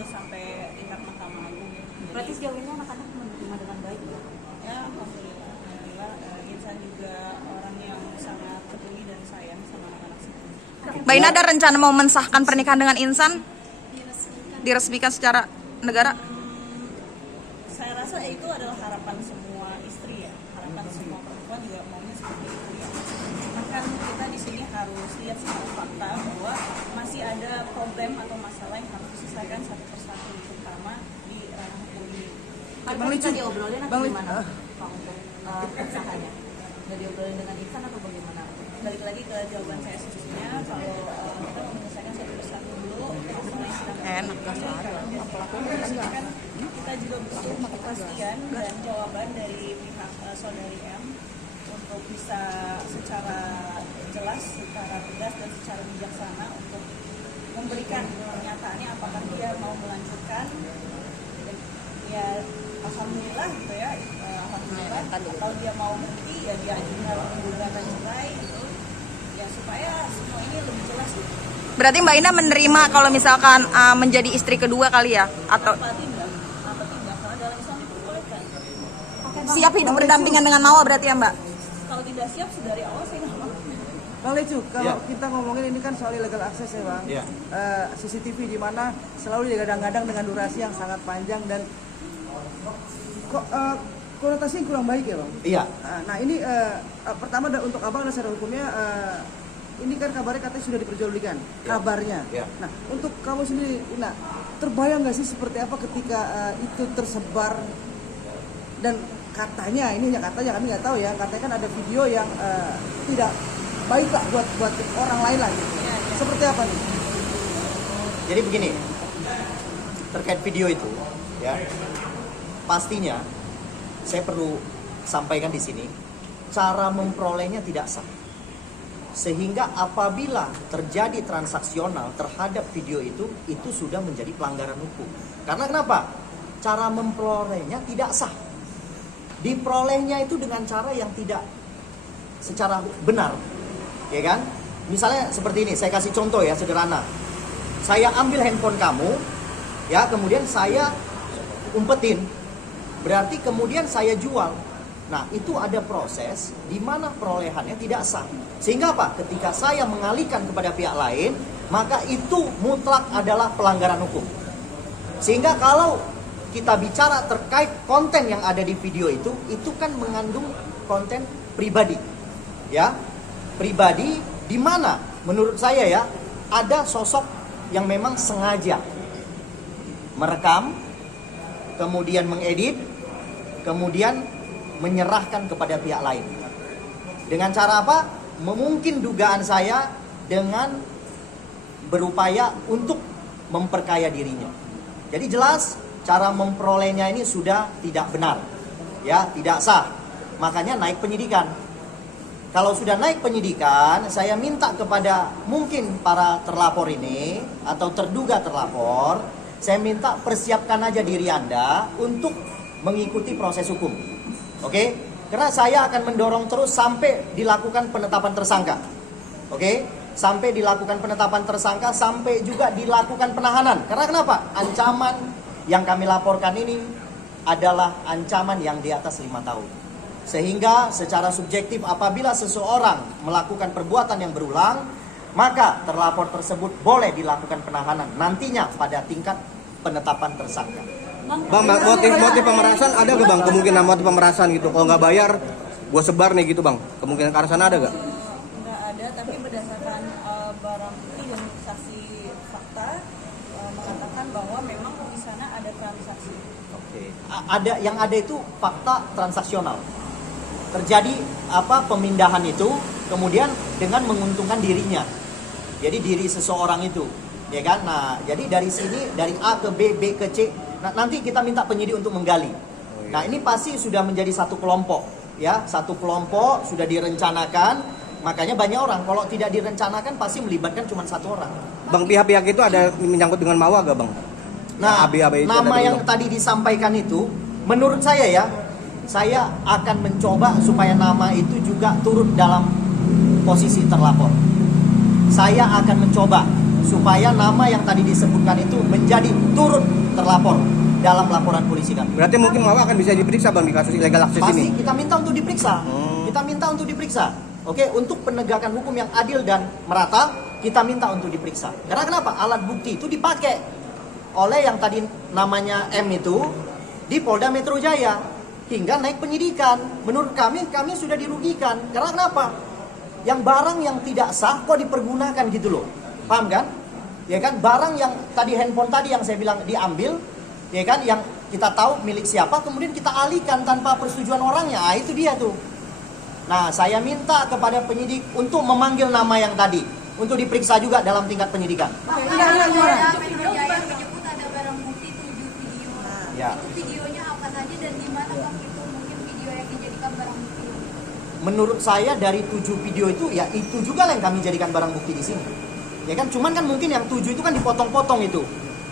sudah sampai tingkat Mahkamah Agung. Berarti sejauh ini anak-anak menerima dengan baik ya? Ya, alhamdulillah. Insan juga orang yang sangat peduli dan sayang sama anak-anak sendiri. Mbak Ina ada rencana mau mensahkan pernikahan dengan Insan? Diresmikan secara negara? Saya rasa itu adalah harapan semua istri ya, harapan semua perempuan juga maunya seperti itu ya. Cuma kan kita di sini harus lihat semua fakta bahwa masih ada problem atau masalah yang harus diselesaikan satu persatu, terutama di ranah hukum ini. Kalau bisa diobrolin atau gimana Pak untuk persahkannya? Udah diobrolin dengan Insan atau bagaimana? Balik lagi ke jawaban saya sebelumnya, kalau kita mau menyelesaikan satu persatu dulu, terus mulai sidang. Enak Kan kita juga butuh kepastian dan jawaban dari pihak saudari M untuk bisa secara jelas, secara tegas dan secara bijaksana untuk memberikan pernyataannya apakah dia mau melanjutkan. Ya alhamdulillah gitu ya, alhamdulillah. Atau dia mau berhenti ya dia ajukan gugatan cerai gitu ya, supaya semua ini lebih jelas gitu. Berarti Mbak Ina menerima kalau misalkan menjadi istri kedua kali ya? Atau Apa tidak? Karena dalam Islam diperbolehkan. siap hidup berdampingan dengan Mawa berarti ya Mbak? Kalau tidak siap dari awal saya nggak mau. Bang Lecu, kalau kita ngomongin ini kan soal illegal access ya Bang, CCTV di mana selalu digadang-gadang dengan durasi yang sangat panjang dan kok konotasinya kurang baik ya Bang? Iya. Nah ini pertama untuk Abang dan secara hukumnya ini kan kabarnya katanya sudah diperjualbelikan, kabarnya. Nah untuk kamu sendiri, Ina, terbayang nggak sih seperti apa ketika itu tersebar dan katanya, ini hanya katanya kami nggak tahu ya, katanya kan ada video yang tidak baik lah buat orang lain lah gitu. Seperti apa nih? Jadi begini, terkait video itu, ya, pastinya saya perlu sampaikan di sini, cara memperolehnya tidak sah. Sehingga apabila terjadi transaksional terhadap video itu sudah menjadi pelanggaran hukum. Karena kenapa? Cara memperolehnya tidak sah. Diperolehnya itu dengan cara yang tidak secara benar, ya kan? Misalnya seperti ini, saya kasih contoh ya, sederhana. Saya ambil handphone kamu, ya, kemudian saya umpetin, berarti kemudian saya jual. Nah, itu ada proses di mana perolehannya tidak sah. Sehingga apa? Ketika saya mengalihkan kepada pihak lain, maka itu mutlak adalah pelanggaran hukum. Sehingga kalau kita bicara terkait konten yang ada di video itu kan mengandung konten pribadi. Ya, pribadi di mana menurut saya ya, ada sosok yang memang sengaja merekam, kemudian mengedit, kemudian menyerahkan kepada pihak lain. Dengan cara apa? Mungkin dugaan saya dengan berupaya untuk memperkaya dirinya. Jadi jelas cara memperolehnya ini sudah tidak benar, ya, tidak sah. Makanya naik penyidikan. Kalau sudah naik penyidikan, saya minta kepada mungkin para terlapor ini atau terduga terlapor, saya minta persiapkan aja diri Anda untuk mengikuti proses hukum. Oke? Karena saya akan mendorong terus sampai dilakukan penetapan tersangka. Oke? Sampai dilakukan penetapan tersangka, sampai juga dilakukan penahanan. Karena kenapa? Ancaman yang kami laporkan ini adalah ancaman yang di atas 5 tahun. Sehingga secara subjektif apabila seseorang melakukan perbuatan yang berulang, maka terlapor tersebut boleh dilakukan penahanan nantinya pada tingkat penetapan tersangka. Bang, motif pemerasan ada gak Bang? Kemungkinan motif pemerasan gitu. Kalau nggak bayar, gua sebar nih gitu Bang. Kemungkinan ke arah sana ada gak? Nggak ada, tapi berdasarkan barang bukti dan saksi fakta mengatakan bahwa memang di sana ada transaksi. Oke. Yang ada itu fakta transaksional. Terjadi pemindahan itu kemudian dengan menguntungkan dirinya. Jadi diri seseorang itu, ya kan? Nah, jadi dari sini dari A ke B, B ke C. Nah, nanti kita minta penyidik untuk menggali. Nah, ini pasti sudah menjadi satu kelompok, ya, satu kelompok sudah direncanakan. Makanya banyak orang kalau tidak direncanakan pasti melibatkan cuma satu orang. Bang, pihak-pihak itu ada menyangkut dengan Mawa gak Bang? Nah, AB itu nama yang tadi disampaikan itu, menurut saya ya, saya akan mencoba supaya nama itu juga turut dalam posisi terlapor. Saya akan mencoba supaya nama yang tadi disebutkan itu menjadi turut terlapor dalam laporan polisi kami. Berarti mungkin Mawa akan bisa diperiksa bang di kasus illegal access Pasti ini. kita minta untuk diperiksa. Kita minta untuk diperiksa. Oke, untuk penegakan hukum yang adil dan merata, kita minta untuk diperiksa. Karena kenapa? Alat bukti itu dipakai oleh yang tadi namanya M itu di Polda Metro Jaya hingga naik penyidikan. Menurut kami sudah dirugikan. Karena kenapa? Yang barang yang tidak sah kok dipergunakan gitu loh. Paham kan? Ya kan, barang yang tadi handphone tadi yang saya bilang diambil, ya kan, yang kita tahu milik siapa, kemudian kita alihkan tanpa persetujuan orangnya. Ah, itu dia tuh. Nah, saya minta kepada penyidik untuk memanggil nama yang tadi, untuk diperiksa juga dalam tingkat penyidikan. Metro Jaya menyebut ada barang bukti 7 video. Ya. Itu videonya apa saja dan di mana Bang itu mungkin video yang dijadikan barang bukti? Menurut saya dari 7 video itu, ya itu juga yang kami jadikan barang bukti di sini. Ya kan, cuman kan mungkin yang 7 itu kan dipotong-potong itu.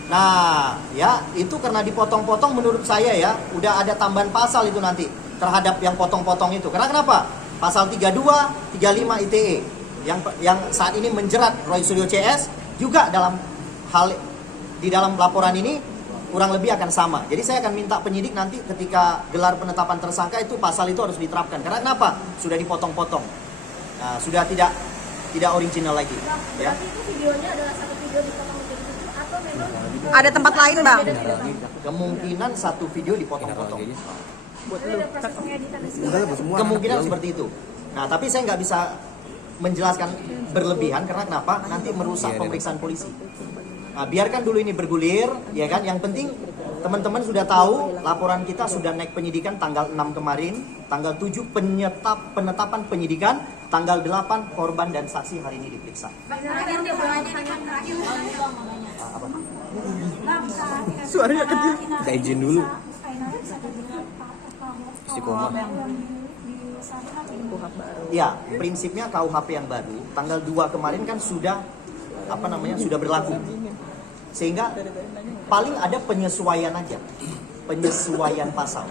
Nah, ya itu karena dipotong-potong menurut saya ya, udah ada tambahan pasal itu nanti terhadap yang potong-potong itu. Karena kenapa? Pasal 32, 35 ITE yang saat ini menjerat Roy Suryo CS juga dalam hal di dalam laporan ini kurang lebih akan sama. Jadi saya akan minta penyidik nanti ketika gelar penetapan tersangka itu pasal itu harus diterapkan. Karena kenapa? Sudah dipotong-potong. Nah, sudah tidak original lagi. Ya. Berarti itu videonya adalah satu video dipotong menjadi 7 atau memang Ada tempat lain bang? Kemungkinan satu video dipotong-potong. ada proses pengeditan di sini? Kemungkinan seperti itu. Nah, tapi saya nggak bisa menjelaskan berlebihan karena kenapa? Nanti merusak pemeriksaan polisi. Nah, biarkan dulu ini bergulir, ya kan? Yang penting teman-teman sudah tahu laporan kita sudah naik penyidikan tanggal 6 kemarin, tanggal 7 penetapan penyidikan, tanggal 8 korban dan saksi hari ini diperiksa. Terakhir dia bertanya di mana terakhir Apa? Suaranya kecil. Kita izin dulu. Istiqomah. Ya, prinsipnya KUHP yang baru tanggal 2 kemarin kan sudah sudah berlaku. Sehingga paling ada penyesuaian aja. Penyesuaian pasal.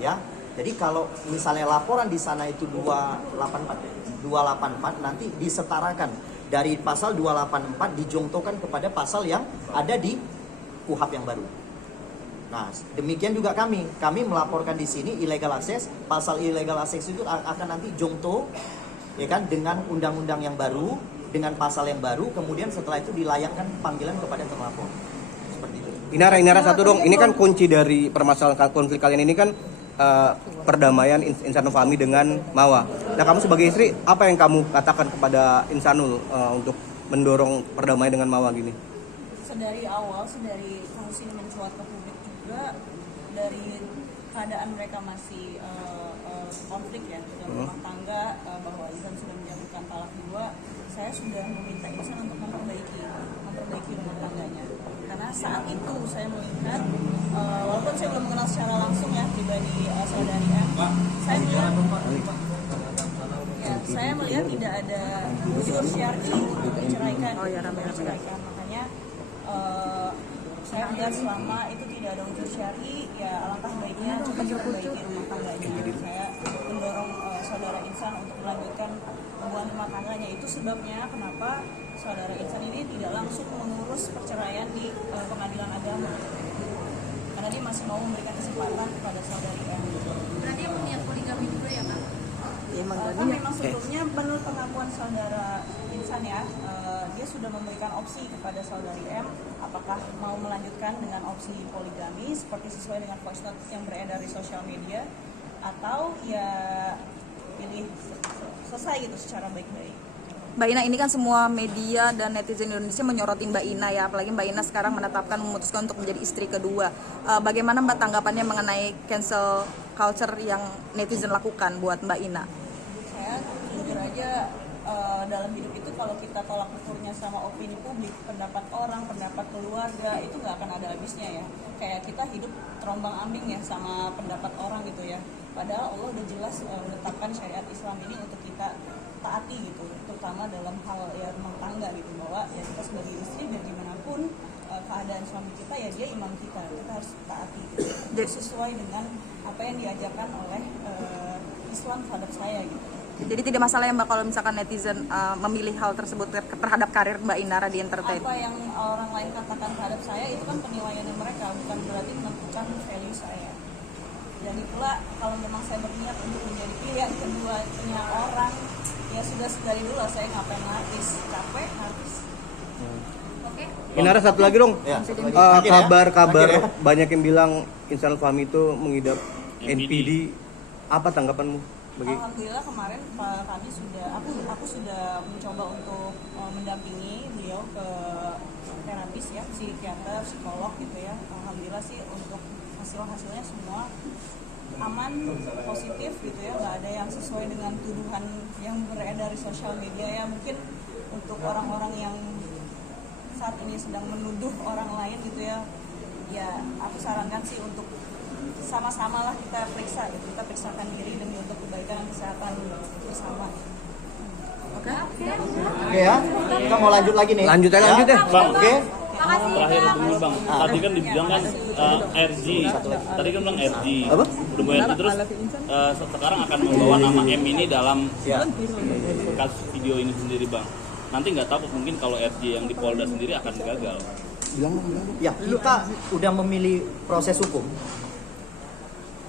Ya. Jadi kalau misalnya laporan di sana itu 284 nanti disetarakan dari pasal 284 dijongtokan kepada pasal yang ada di KUHP yang baru. Nah, demikian juga kami melaporkan di sini illegal access, pasal illegal access itu akan nanti jongto ya kan dengan undang-undang yang baru, dengan pasal yang baru, kemudian setelah itu dilayangkan panggilan kepada terlapor. Seperti itu. Inara satu dong, ini kan kunci dari permasalahan konflik kalian ini kan perdamaian Insanul Fahmi dengan Mawa. Nah, kamu sebagai istri, apa yang kamu katakan kepada Insanul untuk mendorong perdamaian dengan Mawa gini? Sedari awal, sedari kasus ini mencuat ke publik juga, dari keadaan mereka masih konflik ya dalam rumah tangga, bahwa Insan sudah menjatuhkan talak 2, saya sudah meminta Insan untuk memperbaiki rumah tangganya. Karena saat itu saya melihat, walaupun saya belum mengenal secara langsung ya pribadi saudari M, saya melihat tidak ada unsur syar'i untuk diceraikan. Makanya saya melihat selama itu tidak ada unsur syar'i, ya alangkah baiknya cepat perbaiki rumah tangganya. Saya mendorong saudara Insan untuk melanjutkan hubungan rumah tangganya. Itu sebabnya kenapa saudara Insan ini tidak langsung mengurus perceraian di pengadilan agama, karena dia masih mau memberikan kesempatan kepada saudari M. berarti yang niat poligami juga ya Kak? Kan memang sebelumnya menurut pengakuan saudara Insan ya, dia sudah memberikan opsi kepada saudari M apakah mau melanjutkan dengan opsi poligami seperti sesuai dengan voice note yang beredar di sosial media, atau ya pilih selesai gitu secara baik-baik. Mbak Ina, ini kan semua media dan netizen Indonesia menyoroti Mbak Ina ya, apalagi Mbak Ina sekarang memutuskan untuk menjadi istri kedua. Bagaimana Mbak tanggapannya mengenai cancel culture yang netizen lakukan buat Mbak Ina? Saya jujur aja, dalam hidup itu kalau kita tolak ukurnya sama opini publik, pendapat orang, pendapat keluarga, itu nggak akan ada habisnya ya. Kayak kita hidup terombang ambing ya sama pendapat orang gitu ya. Padahal Allah udah jelas menetapkan syariat Islam ini untuk kita taati gitu, terutama dalam hal ya rumah tangga gitu, bahwa ya kita sebagai istri biar gimana pun keadaan suami kita ya dia imam kita harus taati gitu. Sesuai dengan apa yang diajarkan oleh Islam terhadap saya gitu. Jadi tidak masalah ya Mbak kalau misalkan netizen memilih hal tersebut terhadap karir Mbak Inara di entertain. Apa yang orang lain katakan terhadap saya itu kan penilaiannya mereka, bukan berarti menentukan value saya. Dan itulah kalau memang saya berniat untuk menjadi pilihan keduanya orang, ya sudah dari dulu saya ngapain artis, capek artis. Oke. Inara satu lagi dong. Ya, satu lagi. Kabar-kabar Terakhir ya. banyak yang bilang Insanul Fahmi itu mengidap NPD. Apa tanggapanmu bagi? Alhamdulillah kemarin aku sudah mencoba untuk mendampingi beliau ke terapis ya, psikiater, psikolog gitu ya. Alhamdulillah sih untuk hasilnya semua aman, positif gitu ya, nggak ada yang sesuai dengan tuduhan yang beredar di sosial media ya. Mungkin untuk orang-orang yang saat ini sedang menuduh orang lain gitu ya, ya aku sarankan sih untuk sama-sama lah kita periksa gitu, kita periksakan diri demi untuk kebaikan dan kesehatan bersama. Oke. Oke ya, kita mau lanjut lagi nih. Lanjut ya. Bang, Oke. terakhir dulu bang. Tadi kan dibilang kan RG. Tadi kan bilang RG. Apa? Udah bayar terus sekarang akan membawa nama M ini dalam Ya. kasus video ini sendiri bang. Nanti nggak takut mungkin kalau RG yang di Polda sendiri akan gagal. Ya, kita udah memilih proses hukum.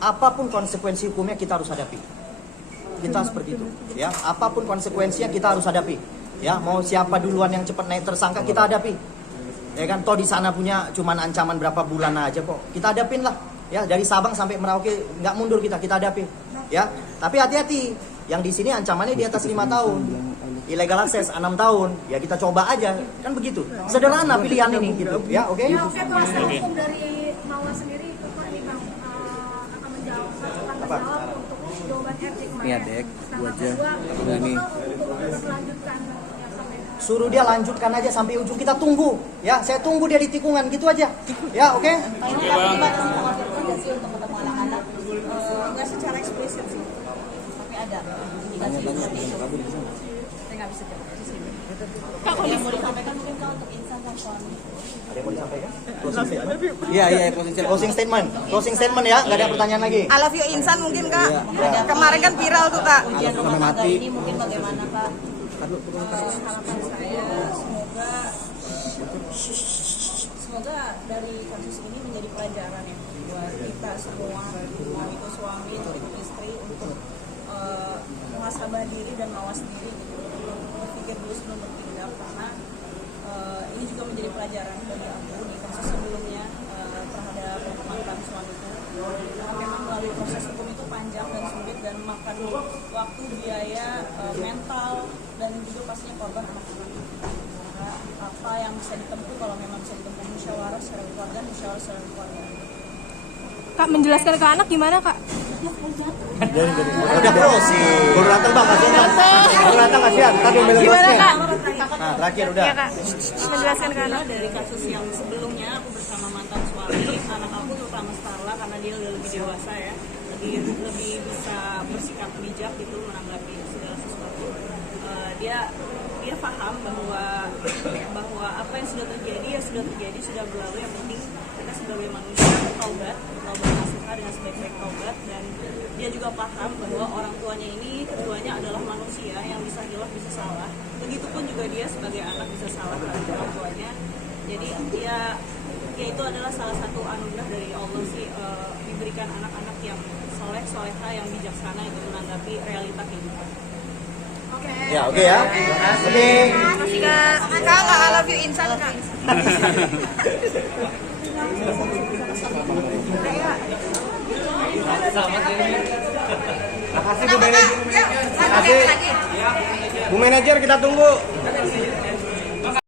Apapun konsekuensi hukumnya kita harus hadapi. Kita seperti itu, ya. Apapun konsekuensinya kita harus hadapi. Ya, mau siapa duluan yang cepat naik tersangka kita hadapi. Ya kan, toh di sana punya cuman ancaman berapa bulan aja kok. Kita hadapin lah. Ya, dari Sabang sampai Merauke nggak mundur kita hadapi. Ya, tapi hati-hati. Yang di sini ancamannya di atas 5 tahun. Illegal access 6 tahun. Ya kita coba aja. Kan begitu. Sederhana pilihan ini gitu. Ya, oke? Ya, oke, kuasa hukum dari Mawar sendiri itu Pak nih Bang akan menjawab untuk jawaban RJ kemarin. Iya, Dek. Gua aja. Udah nih. Untuk melanjutkan yang sampai Suruh dia lanjutkan aja sampai ujung, kita tunggu. Ya, saya tunggu dia di tikungan gitu aja. Ya, oke? Paling nggak dibatasi mengajarkan sih untuk ketemu anak-anak, nggak secara eksplisit sih, tapi ada indikasi seperti itu. Saya nggak bisa jawab di sini. Yang mau disampaikan mungkin Kak untuk insan dan suami. Ada yang mau disampaikan? Closing statement? Iya, Closing statement ya, nggak ada pertanyaan lagi. I love you Insan mungkin Kak. Iya. Kemarin kan viral tuh Kak. Ujian rumah tangga ini mungkin bagaimana Kak? Harapan saya semoga dari kasus ini menjadi pelajaran ya buat kita semua, mau itu suami atau itu istri, untuk muhasabah diri dan mawas diri gitu, berpikir dulu sebelum bertindak, karena ini juga menjadi pelajaran bagi aku di kasus sebelumnya terhadap mantan suamiku, karena memang melalui proses hukum itu panjang dan sulit dan makan waktu, biaya, mental, dan juga pastinya korban anak-anak. Nah, apa yang bisa ditempuh kalau memang bisa ditempuh musyawarah secara keluarga, musyawarah secara keluarga. Kak, menjelaskan ke anak gimana Kak? Udah closing. Baru datang bang, kasihan. Tadi yang bilang Gimana bosnya. Kak? Nah, terakhir udah. Iya Kak, menjelaskan ke anak. Dari kasus yang sebelumnya aku bersama mantan suami, anak aku terutama Starla karena dia udah lebih dewasa ya, lebih bisa bersikap bijak gitu menanggapi segala sesuatu. Dia paham bahwa apa yang sudah terjadi ya sudah terjadi, sudah berlalu. Yang penting kita sebagai manusia taubat nasuha dengan sebaik-baik taubat, dan dia juga paham bahwa orang tuanya ini keduanya adalah manusia yang bisa hilaf, bisa salah. Begitupun juga dia sebagai anak bisa salah terhadap orang tuanya. Jadi dia itu adalah salah satu anugerah dari Allah sih, diberikan anak-anak yang soleh, soleha, yang bijaksana itu menanggapi realita kehidupan. Ya, oke ya. Oke. Makasih Kak. Kak, nggak I love you Insan Kak. Makasih Bu Manajer. Bu Manajer kita tunggu.